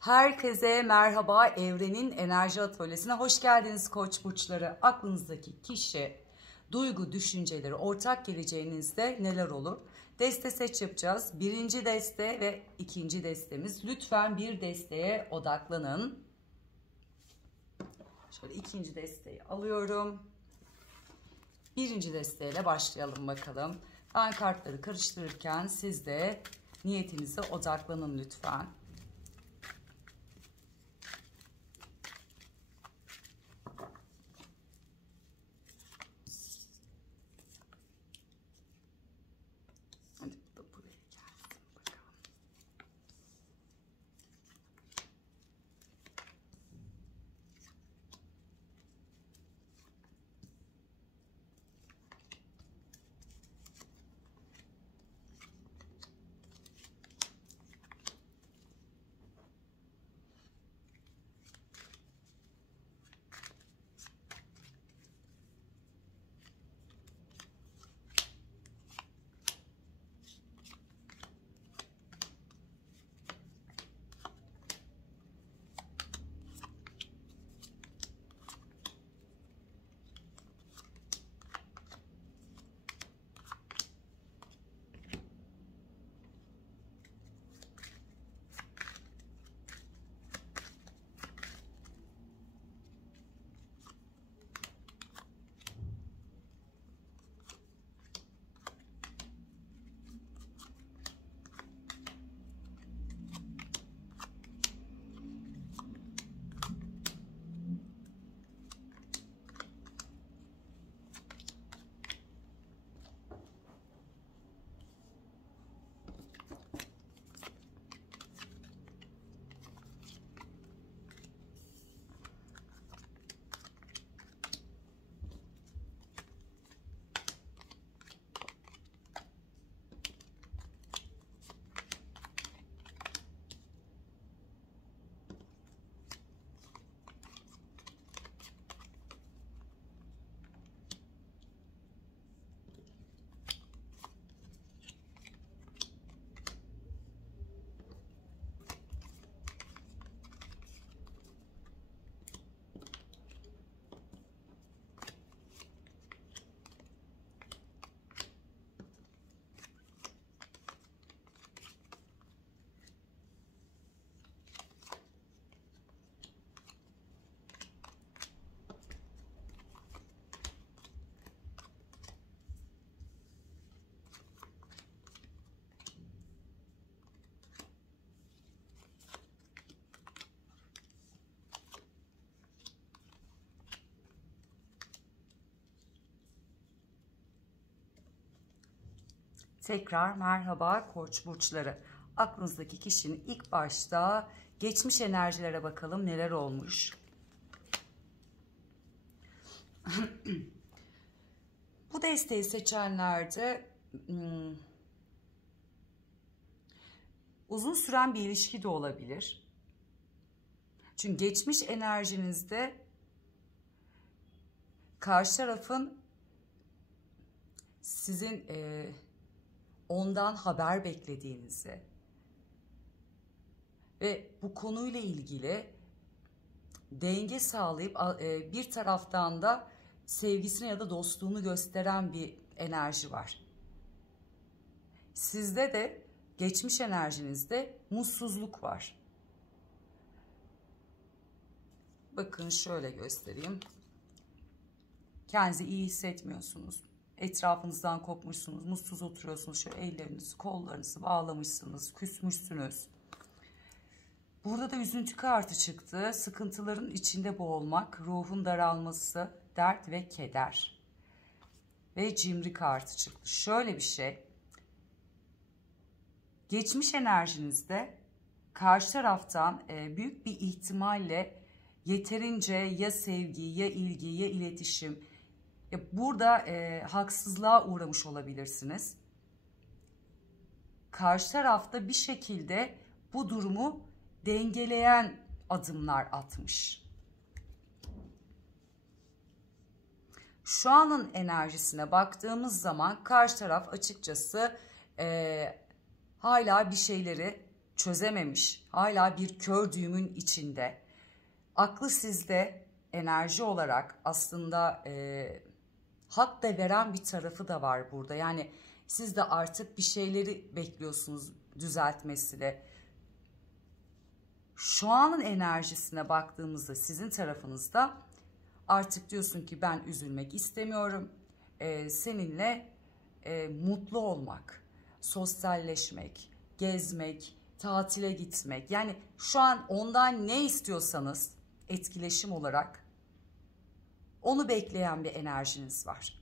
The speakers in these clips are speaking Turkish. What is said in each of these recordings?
Herkese merhaba, Evrenin Enerji Atölyesi'ne hoş geldiniz Koç burçları. Aklınızdaki kişi, duygu, düşünceleri, ortak geleceğinizde neler olur? Deste seç yapacağız. Birinci deste ve ikinci destemiz. Lütfen bir desteye odaklanın. Şöyle ikinci desteği alıyorum. Birinci desteğiyle başlayalım bakalım. Ben kartları karıştırırken siz de niyetinize odaklanın lütfen. Hadi bu da buraya gelsin bakalım. Tekrar merhaba Koç burçları. Aklınızdaki kişinin ilk başta geçmiş enerjilere bakalım neler olmuş. Bu desteği seçenlerde uzun süren bir ilişki de olabilir. Çünkü geçmiş enerjinizde karşı tarafın sizin ondan haber beklediğinizi ve bu konuyla ilgili denge sağlayıp bir taraftan da sevgisini ya da dostluğunu gösteren bir enerji var. Sizde de geçmiş enerjinizde mutsuzluk var. Bakın şöyle göstereyim. Kendinizi iyi hissetmiyorsunuz. Etrafınızdan kopmuşsunuz, mutsuz oturuyorsunuz. Şöyle ellerinizi, kollarınızı bağlamışsınız, küsmüşsünüz. Burada da üzüntü kartı çıktı. Sıkıntıların içinde boğulmak, ruhun daralması, dert ve keder. Ve cimri kartı çıktı. Şöyle bir şey. Geçmiş enerjinizde karşı taraftan büyük bir ihtimalle yeterince ya sevgi, ya ilgi, ya iletişim, burada haksızlığa uğramış olabilirsiniz. Karşı tarafta bir şekilde bu durumu dengeleyen adımlar atmış. Şu anın enerjisine baktığımız zaman karşı taraf açıkçası hala bir şeyleri çözememiş, hala bir kör düğümün içinde. Aklı sizde, enerji olarak aslında hak da veren bir tarafı da var burada. Yani siz de artık bir şeyleri bekliyorsunuz düzeltmesini. Şu anın enerjisine baktığımızda sizin tarafınızda artık diyorsun ki ben üzülmek istemiyorum. Seninle mutlu olmak, sosyalleşmek, gezmek, tatile gitmek. Yani şu an ondan ne istiyorsanız etkileşim olarak onu bekleyen bir enerjiniz var.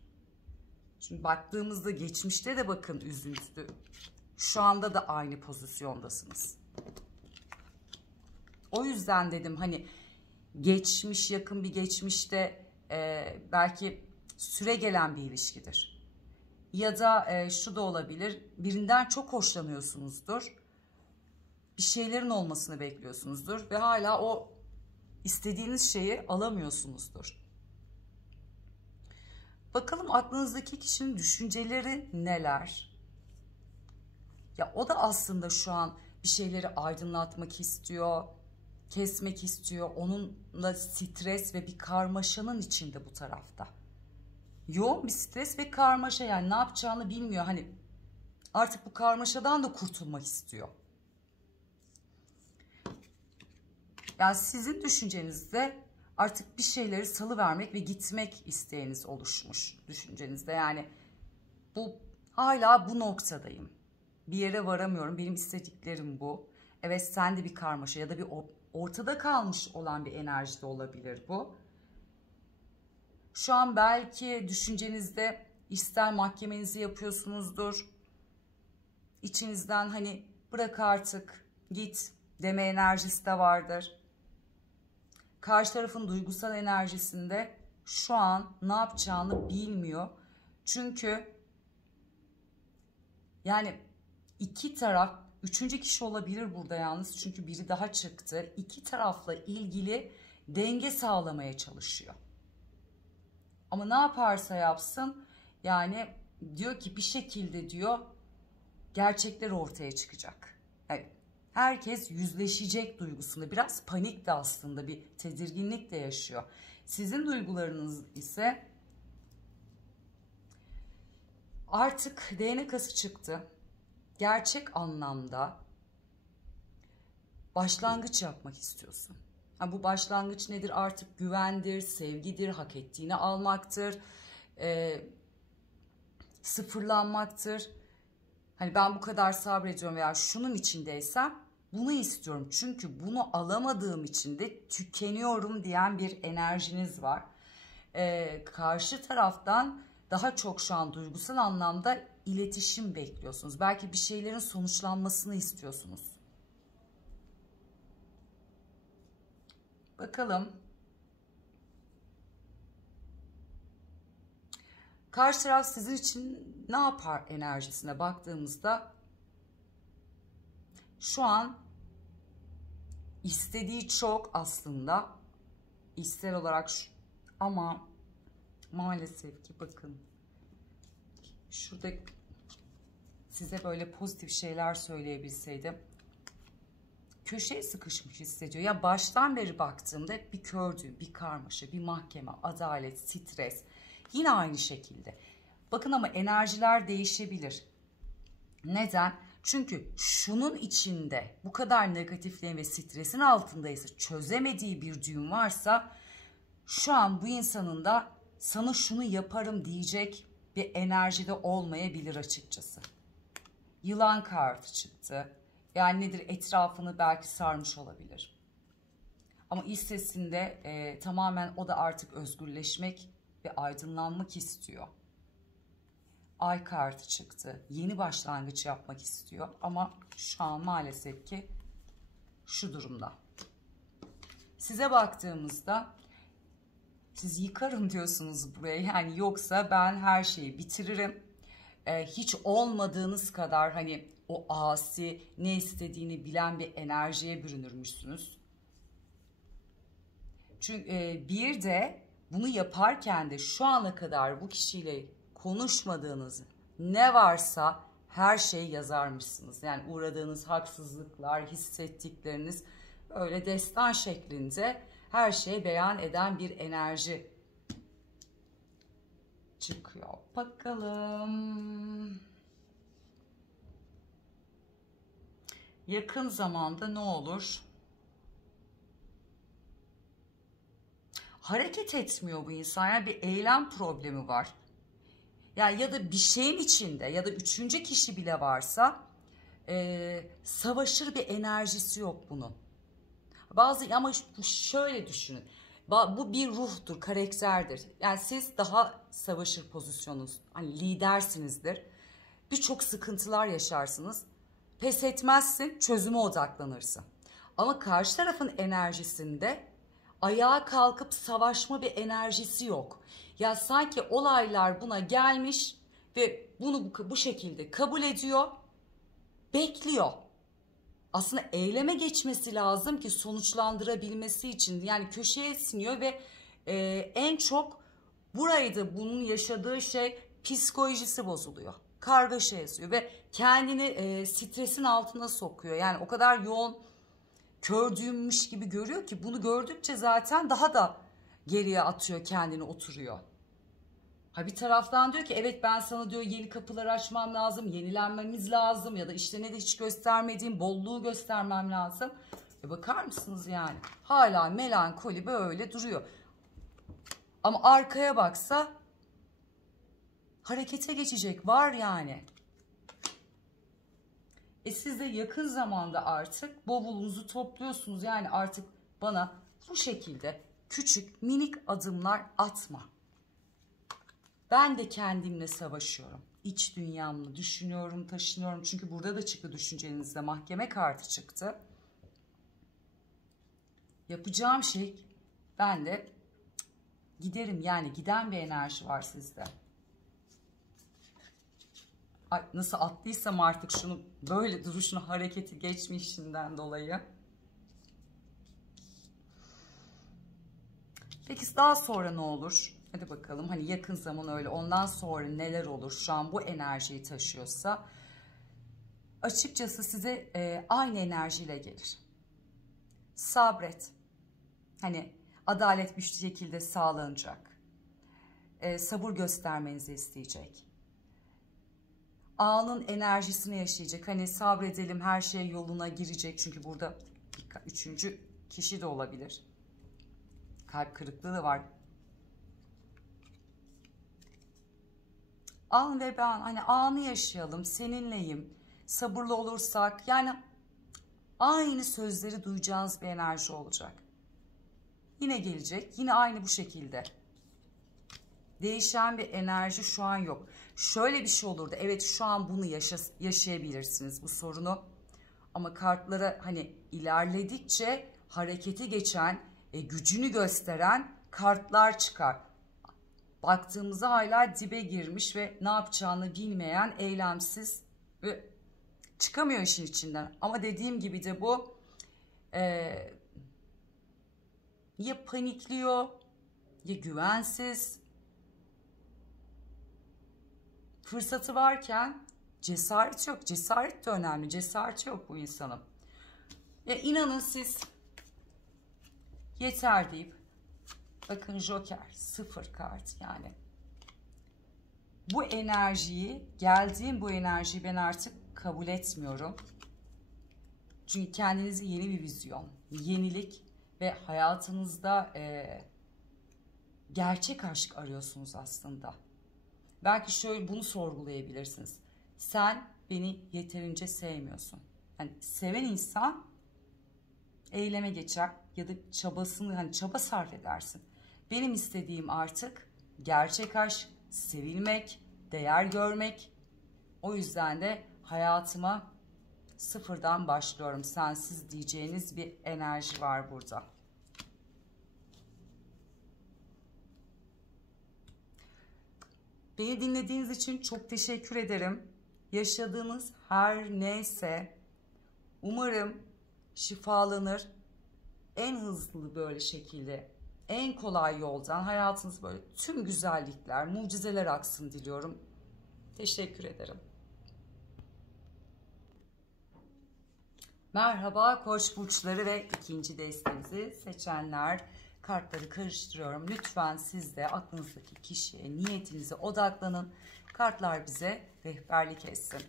Şimdi baktığımızda geçmişte de bakın üzüntü. Şu anda da aynı pozisyondasınız. O yüzden dedim hani geçmiş, yakın bir geçmişte belki süre gelen bir ilişkidir. Ya da şu da olabilir, birinden çok hoşlanıyorsunuzdur. Bir şeylerin olmasını bekliyorsunuzdur ve hala o istediğiniz şeyi alamıyorsunuzdur. Bakalım aklınızdaki kişinin düşünceleri neler? Ya o da aslında şu an bir şeyleri aydınlatmak istiyor, kesmek istiyor. Onunla stres ve bir karmaşanın içinde bu tarafta. Yoğun bir stres ve karmaşa, yani ne yapacağını bilmiyor. Hani artık bu karmaşadan da kurtulmak istiyor. Yani sizin düşüncenizde artık bir şeyleri salıvermek ve gitmek isteğiniz oluşmuş düşüncenizde. Yani bu hala bu noktadayım. Bir yere varamıyorum. Benim istediklerim bu. Evet, sen de bir karmaşa ya da bir ortada kalmış olan bir enerji de olabilir bu. Şu an belki düşüncenizde ister mahkemenizi yapıyorsunuzdur. İçinizden hani bırak artık git deme enerjisi de vardır. Karşı tarafın duygusal enerjisinde şu an ne yapacağını bilmiyor. Çünkü yani iki taraf, üçüncü kişi olabilir burada yalnız. Çünkü biri daha çıktı. İki tarafla ilgili denge sağlamaya çalışıyor. Ama ne yaparsa yapsın yani diyor ki bir şekilde diyor gerçekler ortaya çıkacak. Evet. Herkes yüzleşecek duygusunda, biraz panik de aslında, bir tedirginlik de yaşıyor. Sizin duygularınız ise artık DNA'sı çıktı. Gerçek anlamda başlangıç yapmak istiyorsun. Ha, bu başlangıç nedir? Artık güvendir, sevgidir, hak ettiğini almaktır, sıfırlanmaktır. Hani ben bu kadar sabrediyorum veya şunun içindeysem bunu istiyorum. Çünkü bunu alamadığım için de tükeniyorum diyen bir enerjiniz var. Karşı taraftan daha çok şu an duygusal anlamda iletişim bekliyorsunuz. Belki bir şeylerin sonuçlanmasını istiyorsunuz. Bakalım. Karşı taraf sizin için ne yapar enerjisine baktığımızda şu an istediği çok aslında ister olarak ama maalesef ki bakın şurada size böyle pozitif şeyler söyleyebilseydim, köşeye sıkışmış hissediyor. Ya baştan beri baktığımda hep bir kördüğüm, bir karmaşa, bir mahkeme, adalet, stres. Yine aynı şekilde. Bakın ama enerjiler değişebilir. Neden? Çünkü şunun içinde bu kadar negatifliğin ve stresin altındaysa, çözemediği bir düğüm varsa şu an bu insanın da sana şunu yaparım diyecek bir enerjide olmayabilir açıkçası. Yılan kartı çıktı. Yani nedir? Etrafını belki sarmış olabilir. Ama iç sesinde tamamen o da artık özgürleşmek ve aydınlanmak istiyor. Ay kartı çıktı. Yeni başlangıç yapmak istiyor. Ama şu an maalesef ki şu durumda. Size baktığımızda siz yıkarım diyorsunuz buraya. Yani yoksa ben her şeyi bitiririm. Hiç olmadığınız kadar hani o asi, ne istediğini bilen bir enerjiye bürünürmüşsünüz. Çünkü bir de bunu yaparken de şu ana kadar bu kişiyle konuşmadığınız ne varsa her şeyi yazarmışsınız. Yani uğradığınız haksızlıklar, hissettikleriniz böyle destan şeklinde her şeyi beyan eden bir enerji çıkıyor. Bakalım. Yakın zamanda ne olur? Hareket etmiyor bu insan. Yani bir eylem problemi var. Yani ya da bir şeyin içinde ya da üçüncü kişi bile varsa savaşır bir enerjisi yok bunun. Ama şöyle düşünün. Bu bir ruhtur, karakterdir. Yani siz daha savaşır pozisyonunuz. Hani lidersinizdir. Birçok sıkıntılar yaşarsınız. Pes etmezsin, çözüme odaklanırsın. Ama karşı tarafın enerjisinde ayağa kalkıp savaşma bir enerjisi yok. Ya sanki olaylar buna gelmiş ve bunu bu şekilde kabul ediyor, bekliyor. Aslında eyleme geçmesi lazım ki sonuçlandırabilmesi için. Yani köşeye siniyor ve en çok burayı bunun yaşadığı şey psikolojisi bozuluyor. Kargaşa yazıyor ve kendini stresin altına sokuyor. Yani o kadar yoğun kör düğünmüş gibi görüyor ki bunu gördükçe zaten daha da geriye atıyor, kendini oturuyor. Ha bir taraftan diyor ki evet ben sana diyor yeni kapılar açmam lazım, yenilenmemiz lazım ya da işte ne de hiç göstermediğim bolluğu göstermem lazım. Bakar mısınız yani? Hala melankoli böyle duruyor. Ama arkaya baksa harekete geçecek var yani. Siz de yakın zamanda artık bavulunuzu topluyorsunuz. Yani artık bana bu şekilde küçük minik adımlar atma. Ben de kendimle savaşıyorum. İç dünyamla düşünüyorum, taşınıyorum. Çünkü burada da çıktı düşüncenizde mahkeme kartı çıktı. Yapacağım şey ben de giderim. Yani giden bir enerji var sizde. Ay, nasıl attıysam artık şunu böyle duruşunu hareketi geçmişinden dolayı. Peki daha sonra ne olur? Hadi bakalım hani yakın zaman öyle ondan sonra neler olur şu an bu enerjiyi taşıyorsa. Açıkçası size aynı enerjiyle gelir. Sabret. Hani adalet bir şekilde sağlanacak. Sabır göstermenizi isteyecek. Anın enerjisini yaşayacak. Hani sabredelim her şey yoluna girecek. Çünkü burada üçüncü kişi de olabilir. Kalp kırıklığı da var. An ve ben hani anı yaşayalım, seninleyim, sabırlı olursak yani aynı sözleri duyacağınız bir enerji olacak. Yine gelecek, yine aynı bu şekilde. Değişen bir enerji şu an yok. Şöyle bir şey olurdu, evet şu an bunu yaşayabilirsiniz bu sorunu. Ama kartlara hani ilerledikçe harekete geçen, gücünü gösteren kartlar çıkar. Baktığımızda hala dibe girmiş ve ne yapacağını bilmeyen, eylemsiz ve çıkamıyor işin içinden. Ama dediğim gibi de bu ya panikliyor ya güvensiz. Fırsatı varken cesaret yok. Cesaret de önemli. Cesareti yok bu insanın. Ya inanın siz yeter deyip bakın Joker 0 kart yani. Bu enerjiyi bu enerjiyi ben artık kabul etmiyorum. Çünkü kendinizi yeni bir vizyon, yenilik ve hayatınızda gerçek aşk arıyorsunuz aslında. Belki şöyle bunu sorgulayabilirsiniz. Sen beni yeterince sevmiyorsun. Yani seven insan eyleme geçer ya da çabasını hani çaba sarf edersin. Benim istediğim artık gerçek aşk, sevilmek, değer görmek. O yüzden de hayatıma sıfırdan başlıyorum. Sensiz diyeceğiniz bir enerji var burada. Beni dinlediğiniz için çok teşekkür ederim. Yaşadığınız her neyse umarım şifalanır. En hızlı böyle şekilde, en kolay yoldan hayatınız böyle tüm güzellikler, mucizeler aksın diliyorum. Teşekkür ederim. Merhaba Koç burçları ve ikinci destemizi seçenler. Kartları karıştırıyorum. Lütfen siz de aklınızdaki kişiye, niyetinize odaklanın. Kartlar bize rehberlik etsin.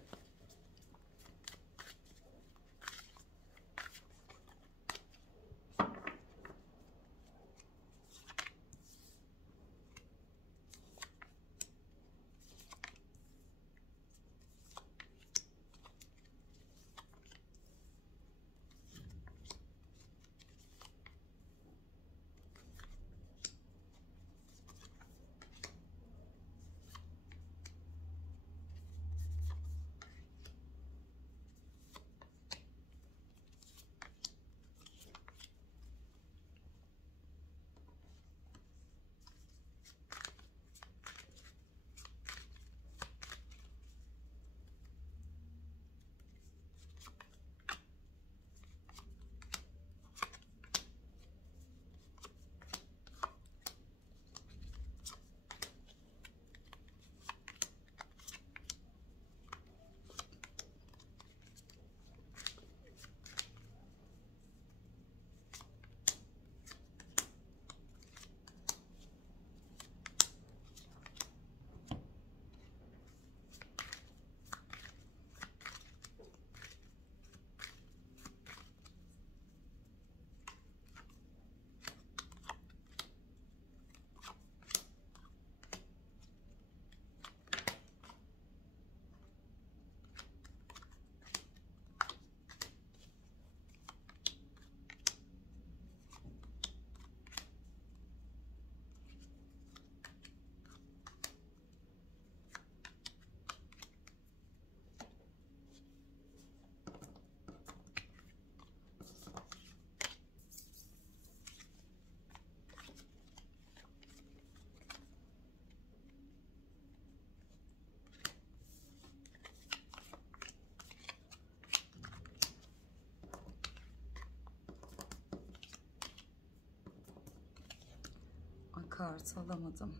Kart alamadım.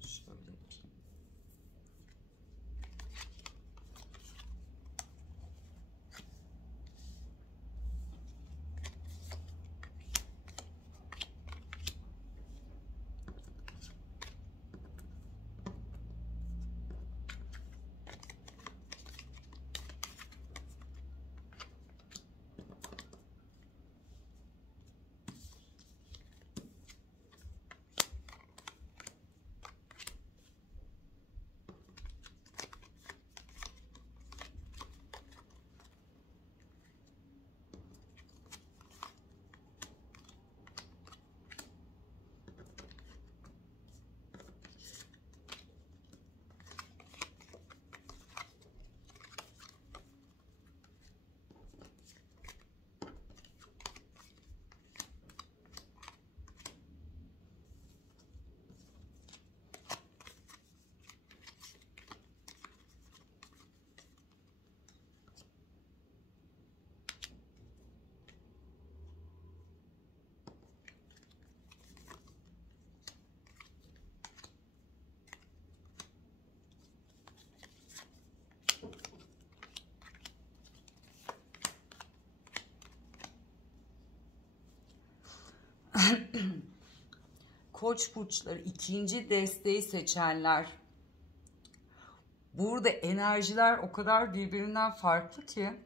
Şöyle yapayım. Koç burçları ikinci desteği seçenler. Burada enerjiler o kadar birbirinden farklı ki.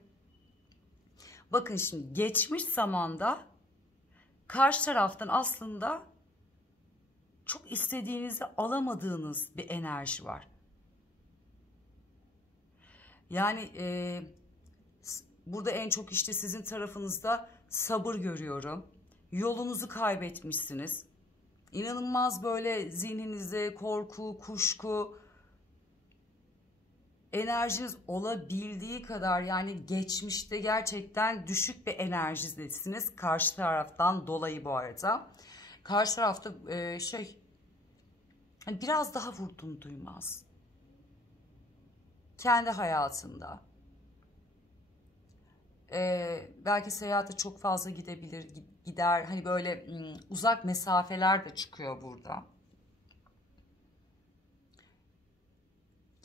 Bakın şimdi geçmiş zamanda karşı taraftan aslında çok istediğinizi alamadığınız bir enerji var. Yani burada en çok işte sizin tarafınızda sabır görüyorum. Yolunuzu kaybetmişsiniz. İnanılmaz böyle zihninizde korku, kuşku, enerjiniz olabildiği kadar, yani geçmişte gerçekten düşük bir enerjidesiniz karşı taraftan dolayı bu arada. Karşı tarafta hani biraz daha vurdum duymaz. Kendi hayatında. Belki seyahate çok fazla gider. Hani böyle uzak mesafeler de çıkıyor burada.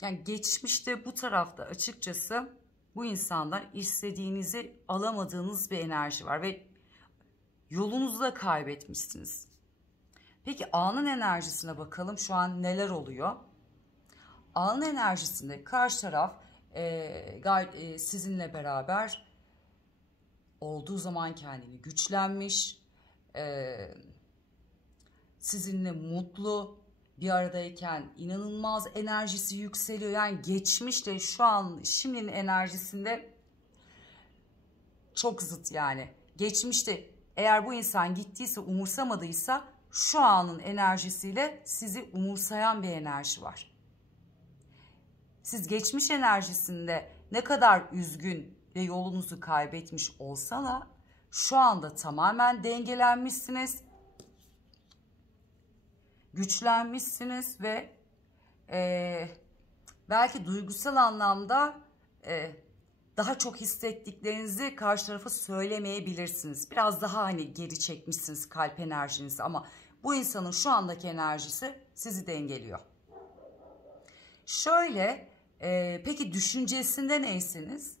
Yani geçmişte bu tarafta açıkçası bu insandan istediğinizi alamadığınız bir enerji var ve yolunuzu da kaybetmişsiniz. Peki anın enerjisine bakalım, şu an neler oluyor? Anın enerjisinde karşı taraf sizinle beraber olduğu zaman kendini güçlenmiş, sizinle mutlu, bir aradayken inanılmaz enerjisi yükseliyor. Yani geçmişte şu an şimdinin enerjisinde çok zıt yani. Geçmişte eğer bu insan gittiyse, umursamadıysa, şu anın enerjisiyle sizi umursayan bir enerji var. Siz geçmiş enerjisinde ne kadar üzgün ve yolunuzu kaybetmiş olsa da şu anda tamamen dengelenmişsiniz, güçlenmişsiniz ve belki duygusal anlamda daha çok hissettiklerinizi karşı tarafa söylemeyebilirsiniz. Biraz daha hani geri çekmişsiniz kalp enerjinizi, ama bu insanın şu andaki enerjisi sizi dengeliyor. Şöyle, peki düşüncesinde neysiniz?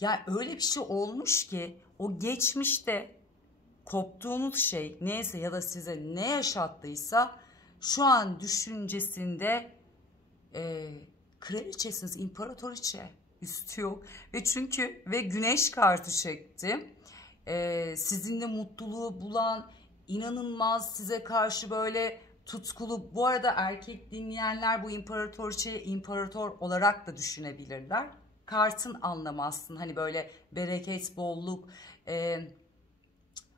Yani öyle bir şey olmuş ki o geçmişte koptuğunuz şey neyse ya da size ne yaşattıysa şu an düşüncesinde kraliçesiniz, imparatoriçe, üstü yok. Ve çünkü güneş kartı çekti. Sizinle mutluluğu bulan, inanılmaz size karşı böyle tutkulu. Bu arada erkek dinleyenler bu imparatoriçeyi imparator olarak da düşünebilirler. Kartın anlamı aslında hani böyle bereket, bolluk,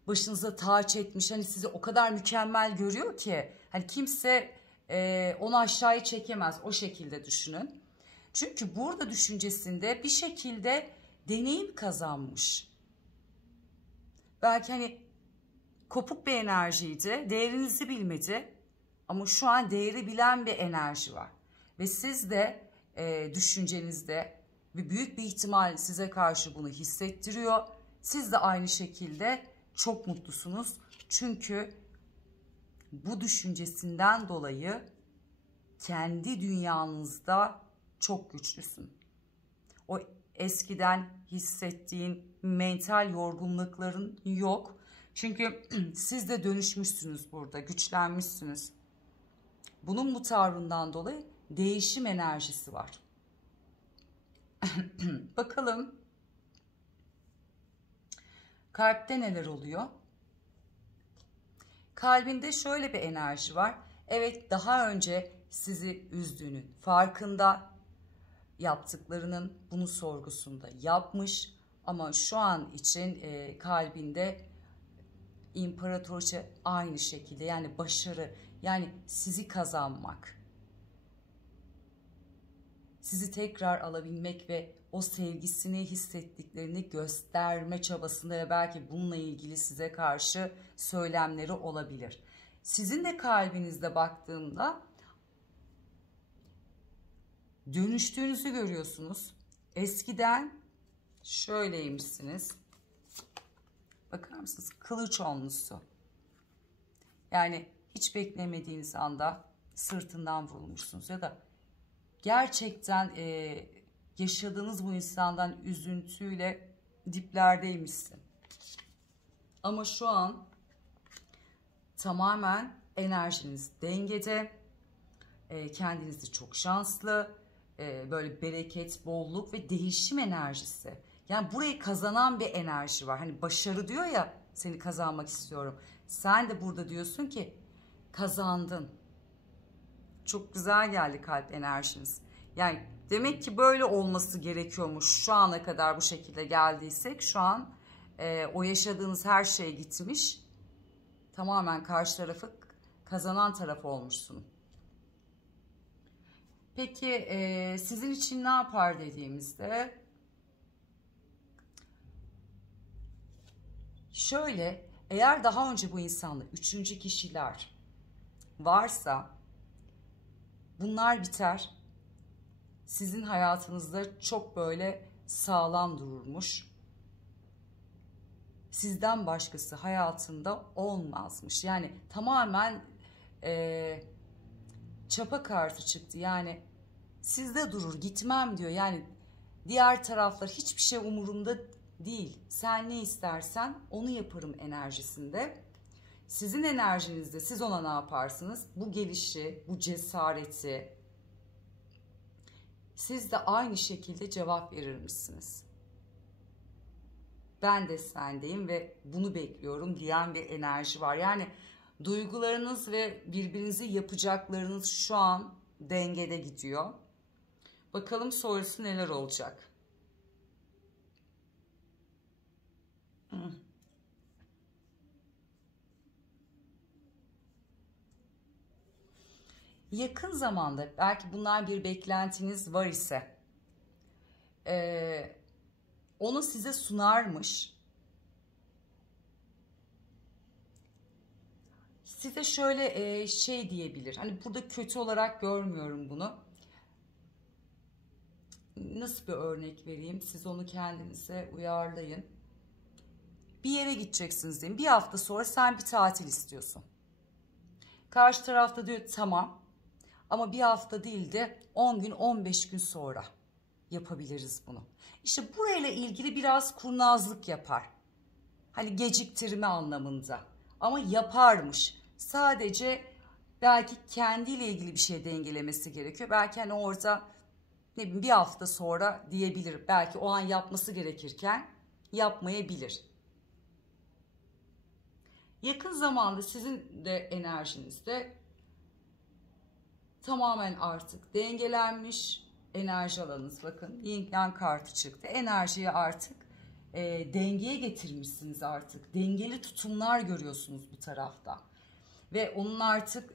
başınıza taç etmiş, hani sizi o kadar mükemmel görüyor ki hani kimse onu aşağıya çekemez, o şekilde düşünün. Çünkü burada düşüncesinde bir şekilde deneyim kazanmış. Belki hani kopuk bir enerjiydi, değerinizi bilmedi ama şu an değeri bilen bir enerji var. Ve siz de düşüncenizde ve büyük bir ihtimal size karşı bunu hissettiriyor. Siz de aynı şekilde çok mutlusunuz. Çünkü bu düşüncesinden dolayı kendi dünyanızda çok güçlüsün. O eskiden hissettiğin mental yorgunlukların yok. Çünkü siz de dönüşmüşsünüz burada, güçlenmişsiniz. Bunun bu tavrından dolayı değişim enerjisi var. Bakalım kalpte neler oluyor? Kalbinde şöyle bir enerji var. Evet, daha önce sizi üzdüğünün farkında, yaptıklarının bunun sorgusunda yapmış ama şu an için kalbinde imparatoriçe aynı şekilde, yani başarı, yani sizi kazanmak, sizi tekrar alabilmek ve o sevgisini, hissettiklerini gösterme çabasında ve belki bununla ilgili size karşı söylemleri olabilir. Sizin de kalbinizde baktığımda dönüştüğünüzü görüyorsunuz. Eskiden şöyleymişsiniz. Bakar mısınız? Kılıç onlusu. Yani hiç beklemediğiniz anda sırtından vurulmuşsunuz ya da gerçekten yaşadığınız bu insandan üzüntüyle diplerdeymişsin. Ama şu an tamamen enerjiniz dengede, kendinizi çok şanslı, böyle bereket, bolluk ve değişim enerjisi. Yani burayı kazanan bir enerji var. Hani başarı diyor ya, seni kazanmak istiyorum. Sen de burada diyorsun ki kazandın. Çok güzel geldi kalp enerjiniz. Yani demek ki böyle olması gerekiyormuş. Şu ana kadar bu şekilde geldiysek şu an o yaşadığınız her şey gitmiş. Tamamen karşı tarafı kazanan taraf olmuşsun. Peki sizin için ne yapar dediğimizde şöyle, eğer daha önce bu insanla üçüncü kişiler varsa bunlar biter. Sizin hayatınızda çok böyle sağlam dururmuş. Sizden başkası hayatında olmazmış. Yani tamamen çapa kartı çıktı. Yani sizde durur, gitmem diyor. Yani diğer taraflar hiçbir şey umurumda değil. Sen ne istersen onu yaparım enerjisinde. Sizin enerjinizde siz ona ne yaparsınız? Bu gelişi, bu cesareti siz de aynı şekilde cevap verirmişsiniz. Ben de sendeyim ve bunu bekliyorum diyen bir enerji var. Yani duygularınız ve birbirinizi yapacaklarınız şu an dengede gidiyor. Bakalım sonrası neler olacak. Yakın zamanda belki bunlar bir beklentiniz var ise onu size sunarmış. Size şöyle şey diyebilir. Hani burada kötü olarak görmüyorum bunu. Nasıl bir örnek vereyim? Siz onu kendinize uyarlayın. Bir yere gideceksiniz diyeyim. Bir hafta sonra sen bir tatil istiyorsun. Karşı tarafta diyor tamam. Ama bir hafta değil de 10 gün 15 gün sonra yapabiliriz bunu. İşte burayla ilgili biraz kurnazlık yapar. Hani geciktirme anlamında. Ama yaparmış. Sadece belki kendiyle ilgili bir şey dengelemesi gerekiyor. Belki hani orada ne bileyim bir hafta sonra diyebilir. Belki o an yapması gerekirken yapmayabilir. Yakın zamanda sizin de enerjinizde tamamen artık dengelenmiş enerji alanınız. Bakın Yin Yang kartı çıktı. Enerjiyi artık dengeye getirmişsiniz artık. Dengeli tutumlar görüyorsunuz bu tarafta. Ve onun artık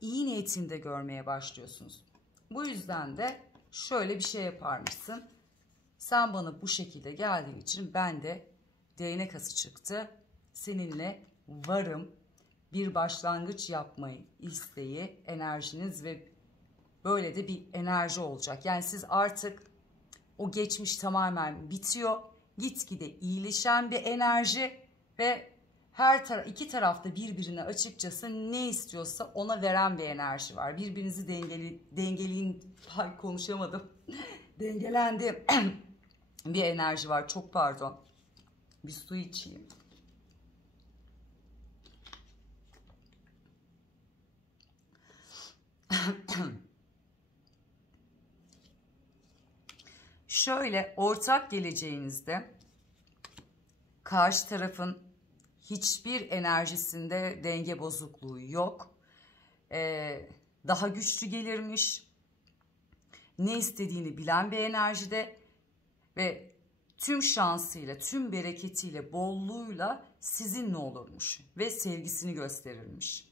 iyi niyetini de görmeye başlıyorsunuz. Bu yüzden de şöyle bir şey yaparmışsın. Sen bana bu şekilde geldiğin için ben de değnek ası çıktı. Seninle varım. Bir başlangıç yapmayı isteği, enerjiniz ve böyle de bir enerji olacak. Yani siz artık o geçmiş tamamen bitiyor. Gitgide iyileşen bir enerji ve iki tarafta birbirine açıkçası ne istiyorsa ona veren bir enerji var. Birbirinizi dengeleyin, konuşamadım. Dengelendi bir enerji var. Çok pardon. Bir su içeyim. Şöyle ortak geleceğinizde karşı tarafın hiçbir enerjisinde denge bozukluğu yok. Daha güçlü gelirmiş. Ne istediğini bilen bir enerjide ve tüm şansıyla, tüm bereketiyle, bolluğuyla sizinle olurmuş ve sevgisini gösterirmiş.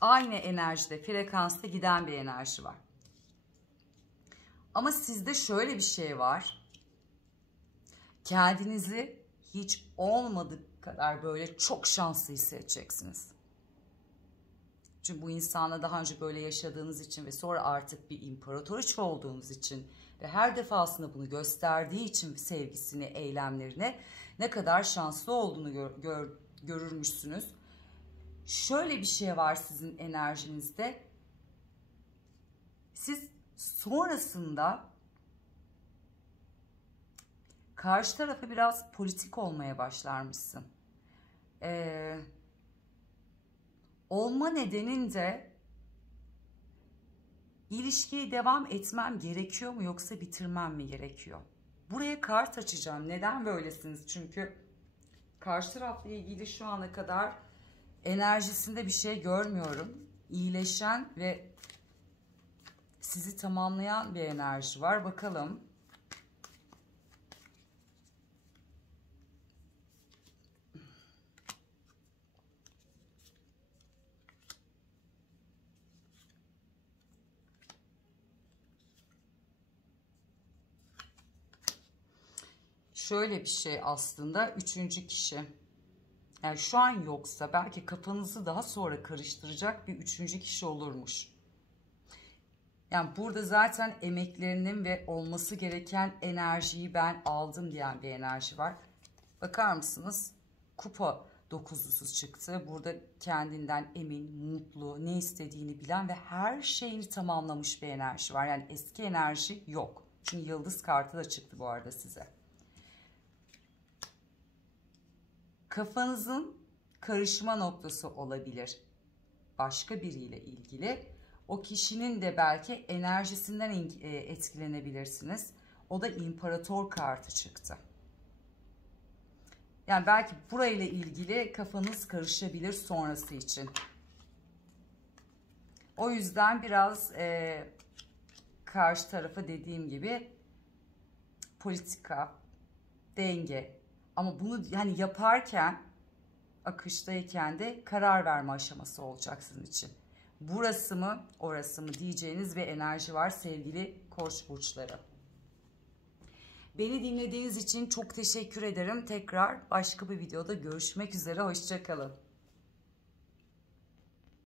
Aynı enerjide, frekansta giden bir enerji var. Ama sizde şöyle bir şey var. Kendinizi hiç olmadık kadar böyle çok şanslı hissedeceksiniz. Çünkü bu insanla daha önce böyle yaşadığınız için ve sonra artık bir imparatoriçe olduğunuz için ve her defasında bunu gösterdiği için sevgisini, eylemlerine ne kadar şanslı olduğunu görürmüşsünüz. Şöyle bir şey var sizin enerjinizde. Siz sonrasında karşı tarafa biraz politik olmaya başlarmışsın. Olma nedenin de ilişkiye devam etmem gerekiyor mu yoksa bitirmem mi gerekiyor? Buraya kart açacağım. Neden böylesiniz? Çünkü karşı tarafla ilgili şu ana kadar enerjisinde bir şey görmüyorum. İyileşen ve sizi tamamlayan bir enerji var. Bakalım. Şöyle bir şey aslında, üçüncü kişi. Yani şu an yoksa belki kafanızı daha sonra karıştıracak bir üçüncü kişi olurmuş. Yani burada zaten emeklerinin ve olması gereken enerjiyi ben aldım diyen bir enerji var. Bakar mısınız? Kupa dokuzlusu çıktı. Burada kendinden emin, mutlu, ne istediğini bilen ve her şeyini tamamlamış bir enerji var. Yani eski enerji yok. Çünkü yıldız kartı da çıktı bu arada size. Kafanızın karışma noktası olabilir. Başka biriyle ilgili. O kişinin de belki enerjisinden etkilenebilirsiniz. O da imparator kartı çıktı. Yani belki burayla ilgili kafanız karışabilir sonrası için. O yüzden biraz karşı tarafa dediğim gibi politika, denge. Ama bunu yani yaparken, akıştayken de karar verme aşaması olacak sizin için. Burası mı, orası mı diyeceğiniz bir enerji var sevgili Koç burçları. Beni dinlediğiniz için çok teşekkür ederim. Tekrar başka bir videoda görüşmek üzere. Hoşça kalın.